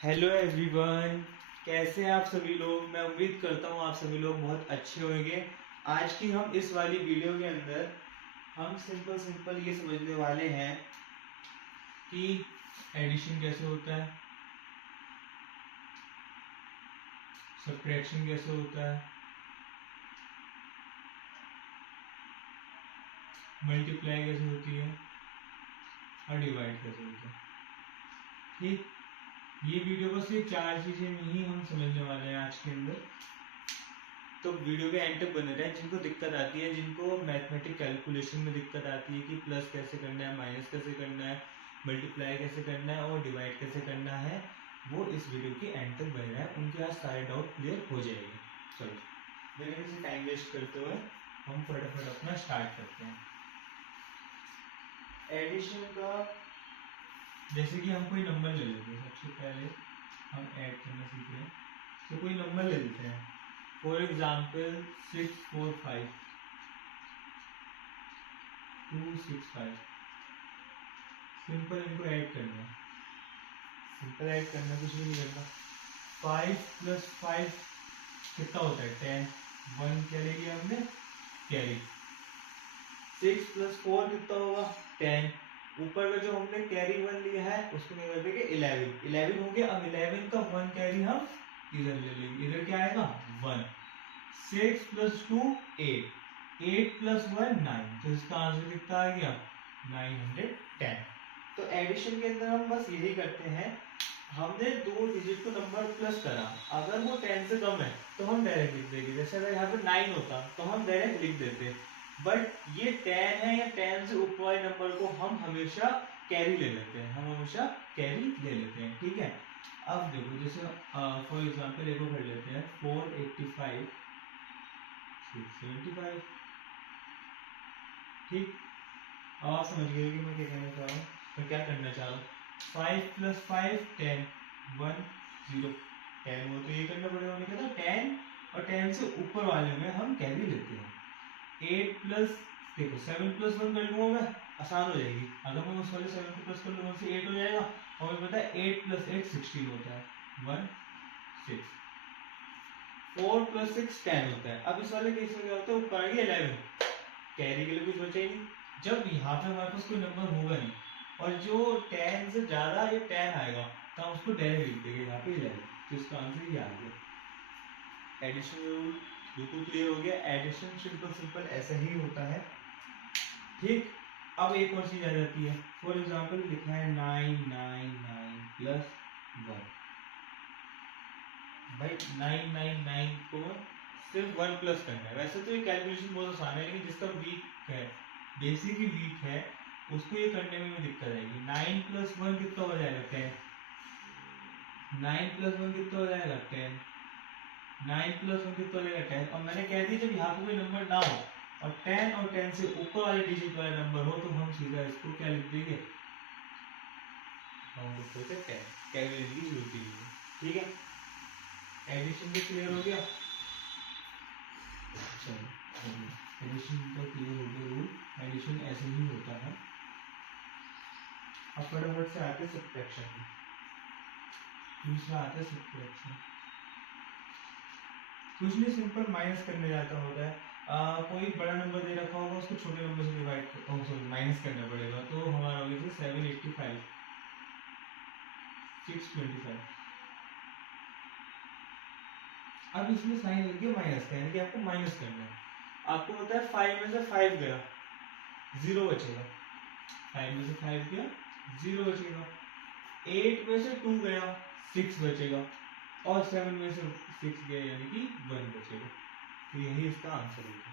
Hello everyone, कैसे हैं आप सभी लोग। मैं उम्मीद करता हूँ आप सभी लोग बहुत अच्छे होंगे। आज की हम इस वाली वीडियो के अंदर हम सिंपल सिंपल ये समझने वाले हैं कि एडिशन कैसे होता है, सब्ट्रैक्शन कैसे होता है, मल्टीप्लाई कैसे होती है और डिवाइड कैसे होता है। ठीक, ये वीडियो बस ये चार चीजें में ही हम समझने वाले हैं आज के अंदर। तो वीडियो के एंड तक बने रहें। जिनको दिक्कत आती है, जिनको मैथमेटिक कैलकुलेशन में दिक्कत आती है कि प्लस कैसे करना है, माइनस कैसे करना है, मल्टीप्लाई कैसे करना है और डिवाइड कैसे करना है, वो इस वीडियो के एंड तक बने रहें। उनके आज सारे डाउट क्लियर हो जाएंगे। चलो बिना किसी टाइम वेस्ट करते हुए हम फटाफट अपना स्टार्ट करते हैं। एडिशन का जैसे कि हम कोई नंबर ले लेते हैं। सबसे पहले हम ऐड करना सीख रहे हैं, तो कोई नंबर ले लेते हैं। For example 645 265। सिंपल इनको ऐड करना है, सिंपल ऐड करना, कुछ भी नहीं करना। 5 + 5 कितना होता है 10। 1 क्या ले लिया हमने, कैरी। 6 + 4 कितना होगा 10। ऊपर का जो हमने कैरी 1 लिया है उसको क्या कर देंगे 11 हो गया। अब 11 का 1 कैरी हम इधर ले लेंगे। इधर क्या आएगा 1। 6 + 2 8, 8 + 1 9। तो इसका आंसर कितना आ गया 910। तो एडिशन के अंदर हम बस यही करते हैं, हमने दो डिजिट को नंबर प्लस करा, अगर वो 10 से कम है तो हम डायरेक्ट लिख देंगे। जैसे अगर यहाँ पे 9 होता तो हम डायरेक्ट लिख देते, बट ये 10 है या 10 से ऊपर वाले नंबर को हम हमेशा कैरी ले लेते हैं, हम हमेशा कैरी ले लेते हैं। ठीक है, अब देखो जैसे फॉर एग्जांपल एक कर लेते हैं 485 675। ठीक, अब आप समझ गए कि मैं क्या कहना चाह रहा हूँ, मैं क्या करना चाह रहा हूँ। 5 + 5 10 1 0 10 हो तो ये करना पड़ेगा। मैंने कहा था 10 और 10 से ऊपर वाले में हम कैरी लेते हैं। 8 प्लस देखो 7 + 1 कर लूंगा मैं, आसान हो जाएगी। अगर मैं उस वाले 7 को प्लस कर लूंगा 1 से 8 हो जाएगा। और मुझे पता है 8 + 8 16 होता है 1 6। 4 + 6 10 होता है। अब इस वाले केस में क्या होता है, ऊपर आ गया 11, कैरी के लिए कुछ बचा ही नहीं। जब यहाँ पे हमारे पास कोई नंबर होगा नहीं और जो 10 से ज्यादा या 10 आएगा तो हम उसको डायरेक्ट लिख देंगे यहाँ पे 11। तो इसका आंसर ये आ गया। एडिशन रूल बिल्कुल क्लियर हो गया। एडिशन सिंपल सिंपल ऐसा ही होता है। ठीक, अब एक और चीज आ जाती है। फॉर एग्जाम्पल लिखा है 999 + 1। भाई 999 को सिर्फ 1 प्लस करना है। वैसे तो ये कैलकुलेशन बहुत आसान है, लेकिन जिसका वीक है, बेसिक ही वीक है, उसको ये करने में दिक्कत आएगी। 9 + 1 कितना हो जाएगा 10। 9 + 1 कितना हो जाएगा 10। 9 + 1 कितना हो जाएगा 10। और मैंने कह दी जब यहाँ पे कोई नंबर ना हो और 10 और 10 से ऊपर वाले डिजिट वाला नंबर हो तो हम सीधा इसको क्या लिख देंगे, हम लिख देते 10। कैलकुलेशन की जरूरत ही नहीं है। ठीक है, एडिशन भी क्लियर हो गया। चलो एडिशन का क्लियर हो गया रूल। एडिशन ऐसे ही होता है। अब फटाफट से आते सब्ट्रैक्शन। दूसरा आता है सब्ट्रैक्शन। कुछ नहीं, सिंपल माइनस करने जाता होता है। कोई बड़ा नंबर दे रखा होगा, उसको छोटे नंबर से डिवाइड सॉरी माइनस करना पड़ेगा। तो हमारा हो गया 785 625। अब इसमें साइन लग गया माइनस का, यानी कि आपको माइनस करना है। आपको पता है 5 में से 5 गया 0 बचेगा। 5 में से 5 गया 0 बचेगा। 8 में से 2 गया 6 बचेगा। और 7 में से 6 गया यानी कि 1 बचेगा। तो यही इसका आंसर होगा।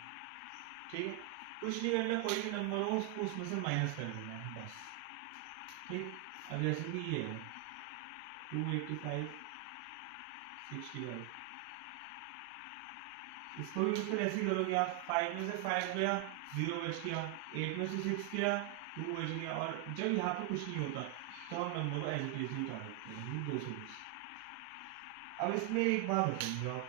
ठीक है, कुछ नहीं करना, कोई भी नंबर हो उसको उसमें से माइनस कर देना है बस। ठीक, अब जैसे कि ये है 285 65, इसको भी बिल्कुल ऐसे ही करोगे आप। 5 में से 5 गया 0 बच गया। 8 में से 6 गया 2 बच गया। और जब यहाँ पे कुछ नहीं होता तो हम नंबर को एज इट इज ही उतार देते हैं 220। अब इसमें एक बात बताइए आप,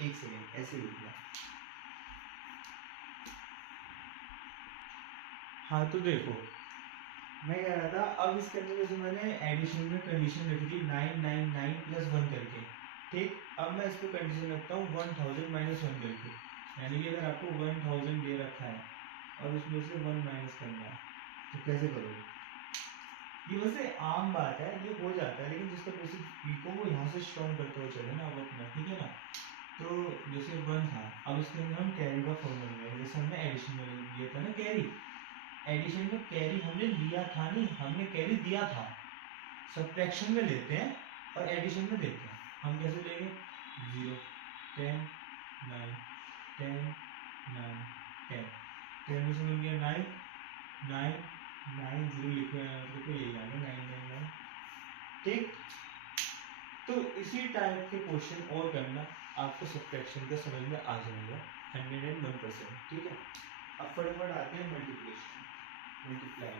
एक सेकेंड ऐसे लिखना। हाँ तो देखो मैं कह रहा था अब इसके अंदर जैसे मैंने एडिशन में कंडीशन रखी थी 999 प्लस 1 करके, ठीक। अब मैं इस पर कंडीशन रखता हूँ 1000 माइनस 1 करके, यानी कि अगर आपको 1000 दे रखा है और उसमें से 1 माइनस करना है तो कैसे करोगे? ये वैसे आम बात है, ये हो जाता है, लेकिन जिसका बेसिक वीक हो वो यहाँ से स्ट्रॉन्ग करते हुए चले ना अब अपना, ठीक है ना। तो जैसे 1 था, अब इसके अंदर हम कैरी का फॉर्मूला लगाएंगे, जैसे हमने एडिशन में लिया था ना कैरी, एडिशन में कैरी हमने लिया था नहीं, हमने कैरी दिया था। सब्ट्रैक्शन में लेते हैं और एडिशन में देते हैं, हम कैसे लेंगे? 0 10 9 10 9 10 10 में से मिल गया 9 9 9 0 लिखो, यही आ गया 999, ठीक। तो इसी टाइप के क्वेश्चन और करना, आपको सब्ट्रैक्शन का समझ में आ जाएगा 101%, ठीक है। अब फटाफट आते हैं मल्टीप्लिकेशन, मल्टीप्लाई।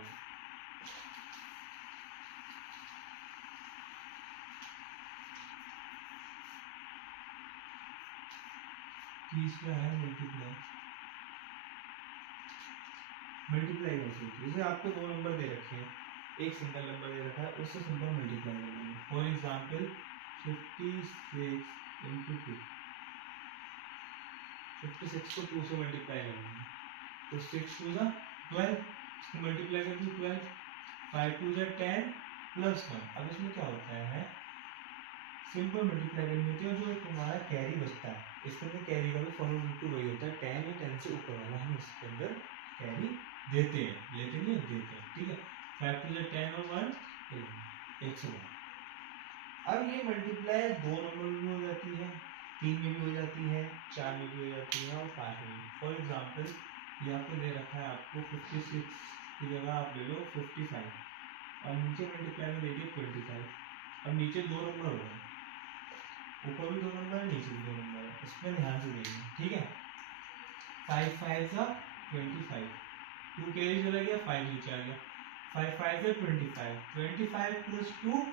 30 का है मल्टीप्लाई, मल्टीप्लाई कैसे होती है? जैसे आपको दो नंबर दे रखे हैं, एक सिंगल नंबर दे रखा है, उससे सिंपल मल्टीप्लाई कर लेंगे। फॉर एग्जांपल 56 इंटू 2, 56 को 2 से मल्टीप्लाई करेंगे तो 6 2 जा 12, इसको मल्टीप्लाई करके 12, 5 2 जा 10 प्लस 1। अब इसमें क्या होता है, सिंपल मल्टीप्लाई करनी होती है, और जो तुम्हारा कैरी बचता है, इसके अंदर कैरी का भी फॉर्मूला बिल्कुल वही होता है, 10 या 10 से ऊपर वाला हम इसके अंदर कैरी देते हैं, लेते नहीं देते हैं, ठीक है। 5 2 10 और 1 101। अब ये मल्टीप्लाई 2 नंबर में भी हो जाती है, 3 में भी हो जाती है, 4 में भी हो जाती है और 5 में भी। फॉर एग्जाम्पल ये आपको दे रखा है, आपको 56 की जगह आप ले लो 55 और नीचे मल्टीप्लाई में दे दिए 25। अब नीचे 2 नंबर हो गए, ऊपर भी 2 नंबर है, नीचे भी 2 नंबर है, इसमें ध्यान से देखना, ठीक है। 5 5 का 25, 2 कैरी चला गया, 5 नीचे आ गया, 5 5 का 25, 25 प्लस 2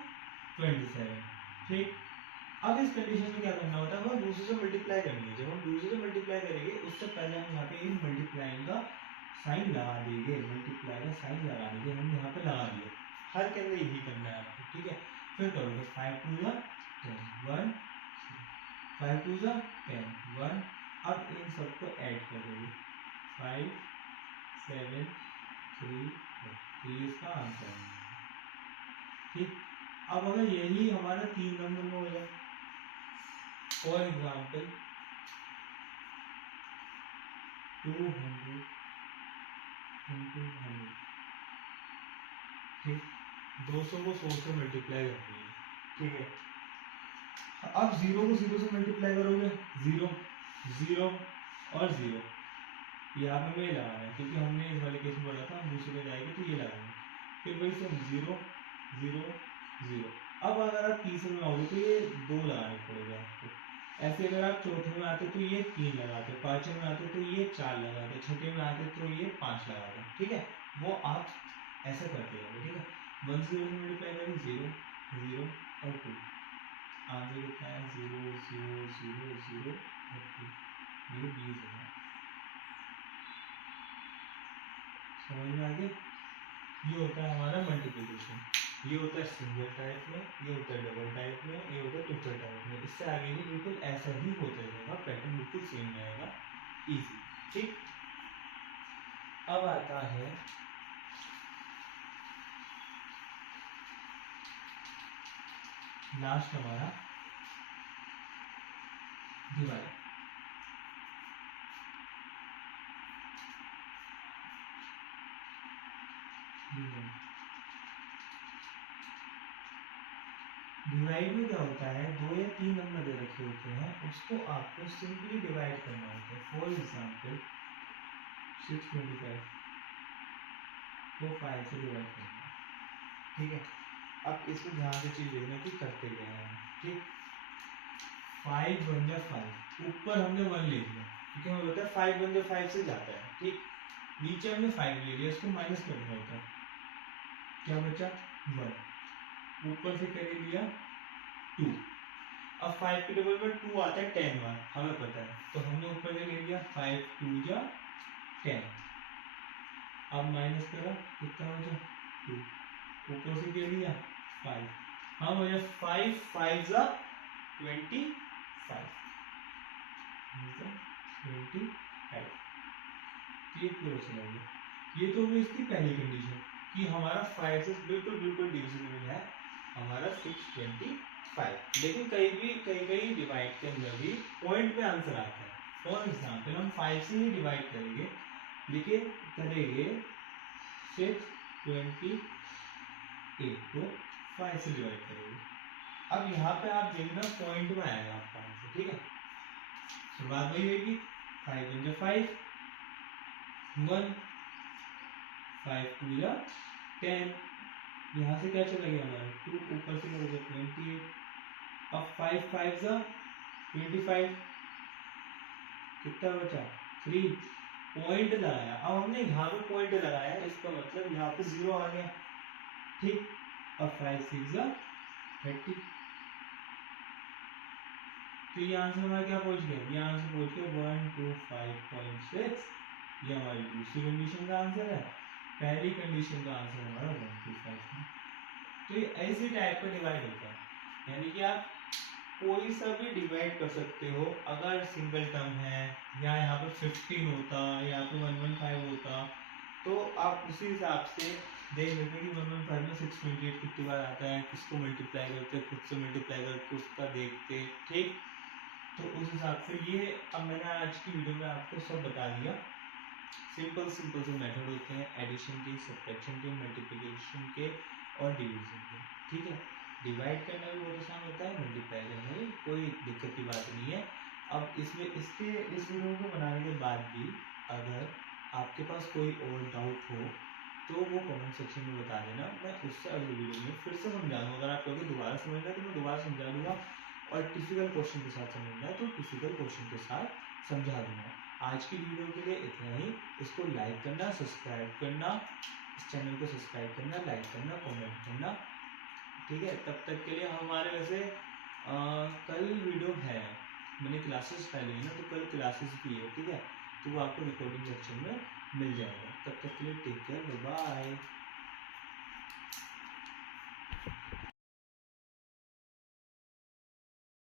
27, ठीक। अब इस कंडीशन में क्या करना होता है, वो दूसरे से मल्टीप्लाई करनी है। जब हम दूसरे से मल्टीप्लाई करेंगे उससे पहले हम यहाँ पे मल्टीप्लाइंग का साइन लगा देंगे, मल्टीप्लाई का साइन लगा देंगे, हम यहाँ पे लगा दिया। हर के अंदर यही करना है आपको, ठीक है। फिर करोगे 5 2 10 1 5 2 10 1। अब इन सबको ऐड कर दोगे 5 7 3 4, तो ये इसका आंसर है, ठीक। अब अगर यही हमारा 3 नंबर में हो जाए, फॉर एग्जाम्पल 200 into 100, ठीक। 200 को 100 से मल्टीप्लाई करनी है, ठीक है। अब 0 को 0 से मल्टीप्लाई करोगे, 0 0 और 0, यहाँ पे हमें लगाना है क्योंकि हमने इस वाले केस में बोला था हम दूसरे पे जाएंगे तो ये लगाएंगे, फिर वही सेम 0 0 0। अब अगर आप तीसरे में आओगे तो ये 2 लगाने पड़ेगा आपको, ऐसे अगर आप चौथे में आते तो ये 3 लगाते, पांचवें में आते तो ये 4 लगाते, छठे में आते तो ये 5 लगाते, ठीक है। वो आप ऐसा करते जाओगे, ठीक है। 1 0 से मल्टीप्लाई करें 0 0 और 2, आगे कितना है 0 0 0 0 और 2, ये 20 है। समझ में आ गया? ये होता है हमारा मल्टीप्लिकेशन, ये होता है सिंगल टाइप में, ये होता है डबल टाइप में, ये होता है ट्रिपल टाइप में। इससे आगे भी बिल्कुल ऐसा ही होता रहेगा, पैटर्न बिल्कुल सेम रहेगा, इजी, ठीक। अब आता है लास्ट हमारा डिवाइड। डिवाइड में क्या होता है, 2 या 3 नंबर दे रखे होते हैं, उसको आपको सिंपली डिवाइड करना होता है। फॉर एग्जाम्पल 625 को 5 से डिवाइड करना है, ठीक है। अब इसमें ध्यान से चीज देखना कि करते क्या है, ठीक। 5 1 जा 5, ऊपर हमने 1 ले लिया क्योंकि हमें पता है 5 1 जा 5 से जाता है, ठीक। नीचे हमने 5 ले लिया, इसको माइनस करना होता है, क्या बचा 1, ऊपर से कर लिया 2। अब 5 के डबल में 2 आता है 10 बार, हमें पता है, तो हमने ऊपर से ले लिया 5 2 जा 10। अब माइनस करा कितना बचा 2, ऊपर से क्या लिया 5, हाँ भैया 5 5 जा 25, 25, ये क्वेश्चन है। ये तो हुई इसकी पहली कंडीशन कि हमारा 5 से बिल्कुल बिल्कुल डिविजिबल है हमारा 625। लेकिन कई डिवाइड के अंदर भी पॉइंट पे आंसर आता है। फॉर एग्जांपल हम 5 से ही डिवाइड करेंगे, लेकिन करेंगे 628 को 5 से डिवाइड करेंगे। अब यहाँ पे आप देखना पॉइंट में आएगा आपका आंसर, ठीक है। शुरुआत वही होगी 5 × 5 1, 5 × 2 = 10, यहाँ से क्या चला गया हमारा 2, ऊपर से क्या हो गया 28, अब 5 5 × 25, कितना बचा 3, पॉइंट लगाया। अब हमने यहाँ पे पॉइंट लगाया, इसका मतलब यहाँ पे 0 आ गया, ठीक। अब 5 6 × 30, तो ये आंसर हमारा क्या पहुंच गया, ये आंसर पहुंच गया 125.6। ये हमारी दूसरी कंडीशन का आंसर है। पहली कंडीशन का आंसर हमारा 125 है। तो ये ऐसे टाइप का डिवाइड होता है, यानी कि आप कोई सा भी डिवाइड कर सकते हो। अगर सिंगल टर्म है या यहाँ पे 15 होता या यहाँ पे 115 होता, तो आप उसी हिसाब से देख लेते हैं कि 115 में 628 कितनी बार आता है, किसको मल्टीप्लाई करते, खुद से मल्टीप्लाई करके उसका देखते, ठीक। तो उस हिसाब से ये अब मैंने आज की वीडियो में आपको सब बता दिया। सिंपल से मेथड होते हैं एडिशन के, सब्ट्रैक्शन के, मल्टीप्लिकेशन के और डिवीजन के, ठीक है। डिवाइड करना भी बहुत आसान होता है, मल्टीप्लाई करना भी कोई दिक्कत की बात नहीं है। अब इसमें इस वीडियो को बनाने के बाद भी अगर आपके पास कोई और डाउट हो तो वो कमेंट सेक्शन में बता देना, मैं उससे अगली वीडियो में फिर से समझा दूँगा। अगर आप कहोगे दोबारा समझना है तो मैं दोबारा समझा दूँगा, और टिपिकल क्वेश्चन के साथ समझना है तो टिपिकल क्वेश्चन के साथ समझा दूँगा। आज की वीडियो के लिए इतना ही। इसको लाइक करना, सब्सक्राइब करना, इस चैनल को सब्सक्राइब करना, लाइक करना, कमेंट करना, ठीक है। तब तक के लिए हमारे वैसे कल वीडियो है, मैंने क्लासेस डाली है ना, तो कल क्लासेस भी है, ठीक है। तो वो आपको रिकॉर्डिंग सेक्शन में मिल जाएगा। तब तक के लिए टेक केयर, बाय।